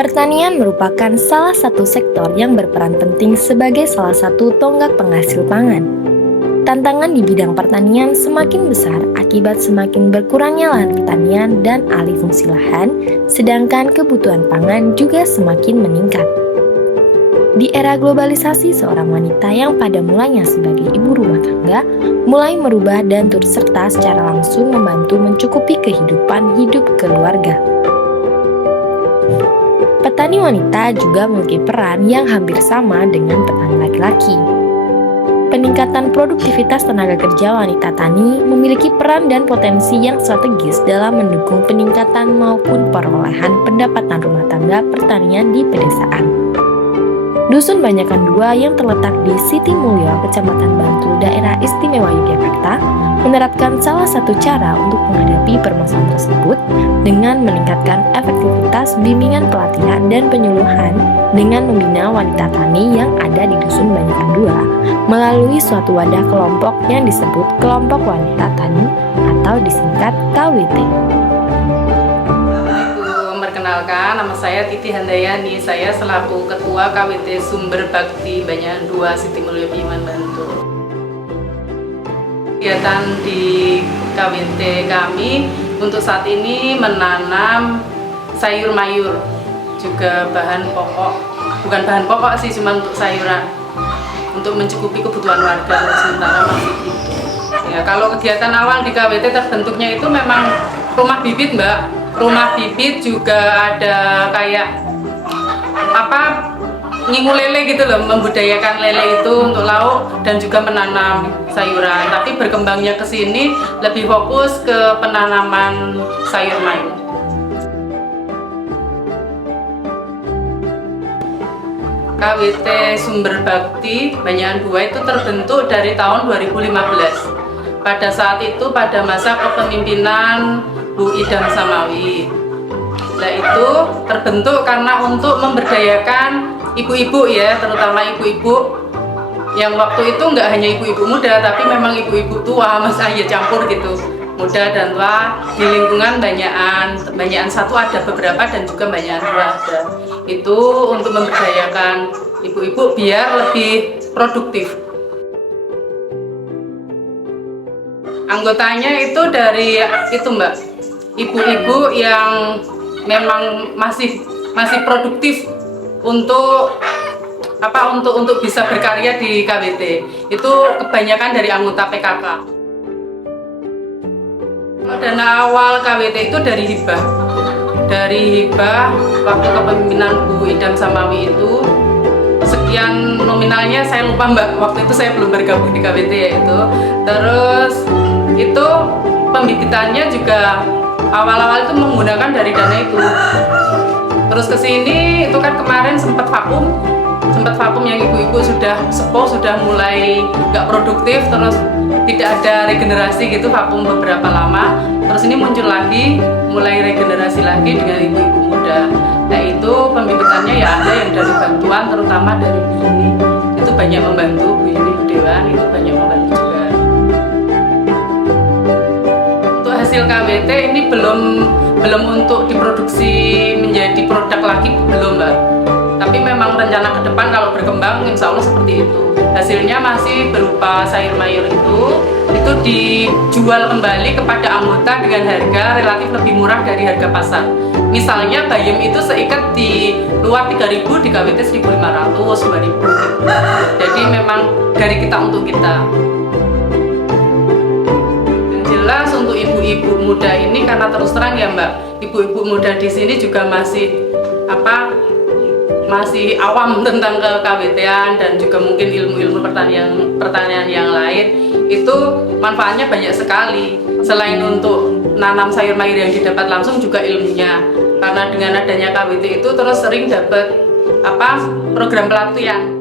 Pertanian merupakan salah satu sektor yang berperan penting sebagai salah satu tonggak penghasil pangan. Tantangan di bidang pertanian semakin besar akibat semakin berkurangnya lahan pertanian dan alih fungsi lahan, sedangkan kebutuhan pangan juga semakin meningkat. Di era globalisasi, seorang wanita yang pada mulanya sebagai ibu rumah tangga mulai merubah dan turut serta secara langsung membantu mencukupi kehidupan hidup keluarga. Petani wanita juga memiliki peran yang hampir sama dengan petani laki-laki. Peningkatan produktivitas tenaga kerja wanita tani memiliki peran dan potensi yang strategis dalam mendukung peningkatan maupun perolehan pendapatan rumah tangga pertanian di pedesaan. Dusun Banyakan 2 yang terletak di Siti Mulyo, Kecamatan Bantul, Daerah Istimewa Yogyakarta, menerapkan salah satu cara untuk menghadapi permasalahan tersebut dengan meningkatkan efektivitas bimbingan pelatihan dan penyuluhan dengan membina wanita tani yang ada di Dusun Banyakan 2 melalui suatu wadah kelompok yang disebut Kelompok Wanita Tani atau disingkat KWT. Perkenalkan, nama saya Titi Handayani. Saya selaku Ketua KWT Sumber Bakti Banyakan 2 Siti Mulyo Piman, Bantul. Kegiatan di KWT kami untuk saat ini menanam sayur mayur, juga bahan pokok, bukan bahan pokok sih, cuma untuk sayuran, untuk mencukupi kebutuhan warga sementara masih itu. Ya, kalau kegiatan awal di KWT terbentuknya itu memang rumah bibit, Mbak. Rumah bibit juga ada kayak ngingu lele gitu loh, membudayakan lele itu untuk lauk dan juga menanam sayuran. Tapi berkembangnya ke sini lebih fokus ke penanaman sayur mayur. KWT Sumber Bakti Banyakan 2 itu terbentuk dari tahun 2015. Pada saat itu pada masa kepemimpinan Bu Idam Samawi. Nah, itu terbentuk karena untuk memberdayakan ibu-ibu ya, terutama ibu-ibu yang waktu itu nggak hanya ibu-ibu muda, tapi memang ibu-ibu tua, mas ayah campur gitu, muda dan tua di lingkungan banyakan satu ada beberapa dan juga banyakan dua ada. Itu untuk memberdayakan ibu-ibu biar lebih produktif. Anggotanya itu dari itu, Mbak, ibu-ibu yang memang masih produktif untuk untuk bisa berkarya di KWT. Itu kebanyakan dari anggota PKK. Dana awal KWT itu dari hibah. Dari hibah waktu kepemimpinan Bu Idam Samawi itu sekian nominalnya saya lupa, Mbak. Waktu itu saya belum bergabung di KWT ya itu. Terus itu pembibitannya juga awal-awal itu menggunakan dari dana itu. Terus ke sini itu kan kemarin sempat vakum yang ibu-ibu sudah sepuh, sudah mulai nggak produktif, terus tidak ada regenerasi gitu, vakum beberapa lama. Terus ini muncul lagi, mulai regenerasi lagi dengan ibu-ibu muda. Nah, itu pembibitannya ya ada yang dari bantuan, terutama dari Bu Yuni. Itu banyak membantu, Bu Yuni Budewan itu banyak membantu juga. Untuk hasil KWT ini belum untuk diproduksi menjadi produk lagi, belum, Mbak. Tapi memang rencana ke depan kalau berkembang insya Allah seperti itu. Hasilnya masih berupa sayur mayur itu dijual kembali kepada anggota dengan harga relatif lebih murah dari harga pasar. Misalnya bayam itu seikat di luar 3.000, di KWT 1.500, 2.000 gitu. Jadi memang dari kita untuk kita. Jelas untuk ibu-ibu muda ini karena terus terang ya, Mbak, ibu-ibu muda di sini juga masih awam tentang KWT-an dan juga mungkin ilmu-ilmu pertanian yang lain. Itu manfaatnya banyak sekali. Selain untuk nanam sayur mayur yang didapat langsung, juga ilmunya. Karena dengan adanya KWT itu terus sering dapat program pelatihan.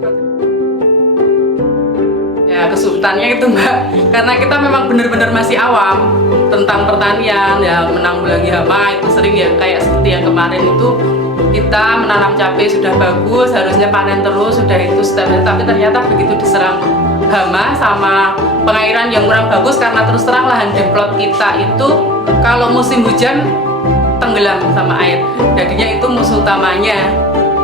Ya, kesulitannya itu, Mbak, karena kita memang benar-benar masih awam tentang pertanian, ya menanggulangi hama itu sering ya, kayak seperti yang kemarin itu kita menanam cabai sudah bagus, harusnya panen terus, tapi ternyata begitu diserang hama sama pengairan yang kurang bagus, karena terus terang lahan demplot kita itu kalau musim hujan tenggelam sama air. Jadinya itu musuh utamanya.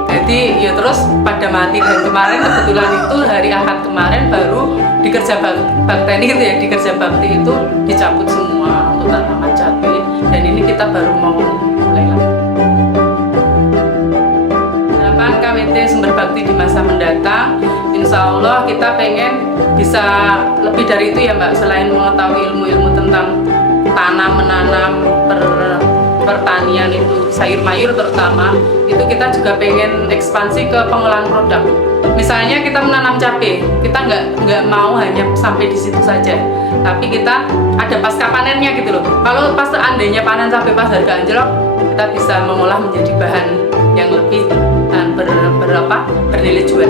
Jadi ya terus pada mati, dan kemarin kebetulan itu hari Ahad kemarin baru di kerja bakti itu ya, di kerja bakti itu dicabut semua untuk tanaman cabai, dan ini kita baru mau mulai lagi. Harapan KWT Sumber Bakti di masa mendatang, insya Allah kita pengen bisa lebih dari itu ya Mbak, selain mengetahui ilmu-ilmu tentang tanam, menanam, pertanian itu sayur mayur terutama, itu kita juga pengen ekspansi ke pengolahan produk. Misalnya kita menanam cabai, kita nggak mau hanya sampai di situ saja, tapi kita ada pasca panennya gitu loh. Kalau pas seandainya panen cabai pas harga anjlok, kita bisa mengolah menjadi bahan yang lebih dan bernilai jual.